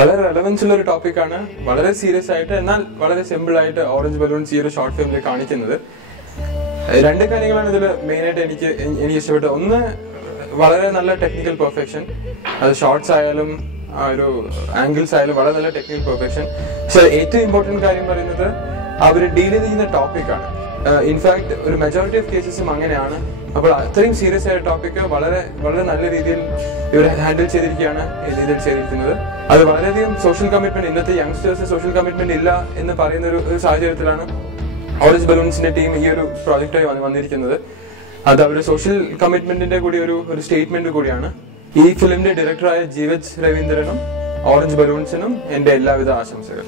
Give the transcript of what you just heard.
വളരെ റെലവൻസ് ഉള്ള ഒരു ടോപ്പിക്കാണ്. വളരെ സീരിയസ് ആയിട്ട് എന്നാൽ വളരെ സിമ്പിൾ ആയിട്ട് ഓറഞ്ച് ബലൂൺസ് ഈ ഒരു ഷോർട്ട് ഫിലിമിൽ കാണിക്കുന്നത്. രണ്ട് കാര്യങ്ങളാണ് ഇതിൽ മെയിനായിട്ട് എനിക്ക് ഇഷ്ടപ്പെട്ടത്. ഒന്ന്, വളരെ നല്ല ടെക്നിക്കൽ പെർഫെക്ഷൻ. അത് ഷോർട്സ് ആയാലും ഒരു ആംഗിൾസ് ആയാലും വളരെ നല്ല ടെക്നിക്കൽ പെർഫെക്ഷൻ. പക്ഷെ ഏറ്റവും ഇമ്പോർട്ടന്റ് കാര്യം പറയുന്നത് അവർ ഡീൽ ചെയ്യുന്ന ടോപ്പിക്കാണ്. ഇൻഫാക്ട് ഒരു മെജോറിറ്റി ഓഫ് കേസസും അങ്ങനെയാണ്. അപ്പോൾ അത്രയും സീരിയസ് ആയ ടോപ്പിക്ക് വളരെ വളരെ നല്ല രീതിയിൽ ഇവർ ഹാൻഡിൽ ചെയ്തിരിക്കുകയാണ് ഇതിൽ ചെയ്തിരിക്കുന്നത്. അത് വളരെയധികം സോഷ്യൽ കമ്മിറ്റ്മെന്റ്, ഇന്നത്തെ യങ്സ്റ്റേഴ്സ് സോഷ്യൽ കമ്മിറ്റ്മെന്റ് ഇല്ല എന്ന് പറയുന്ന ഒരു സാഹചര്യത്തിലാണ് ഓറഞ്ച് ബലൂൺസിന്റെ ടീം ഈ ഒരു പ്രോജക്റ്റായി വന്നിരിക്കുന്നത്. അത് അവരുടെ സോഷ്യൽ കമ്മിറ്റ്മെന്റിന്റെ കൂടി ഒരു സ്റ്റേറ്റ്മെന്റ് കൂടിയാണ്. ഈ ഫിലിമിന്റെ ഡയറക്ടറായ ജീവജ് രവീന്ദ്രനും ഓറഞ്ച് ബലൂൺസിനും എന്റെ എല്ലാവിധ ആശംസകൾ.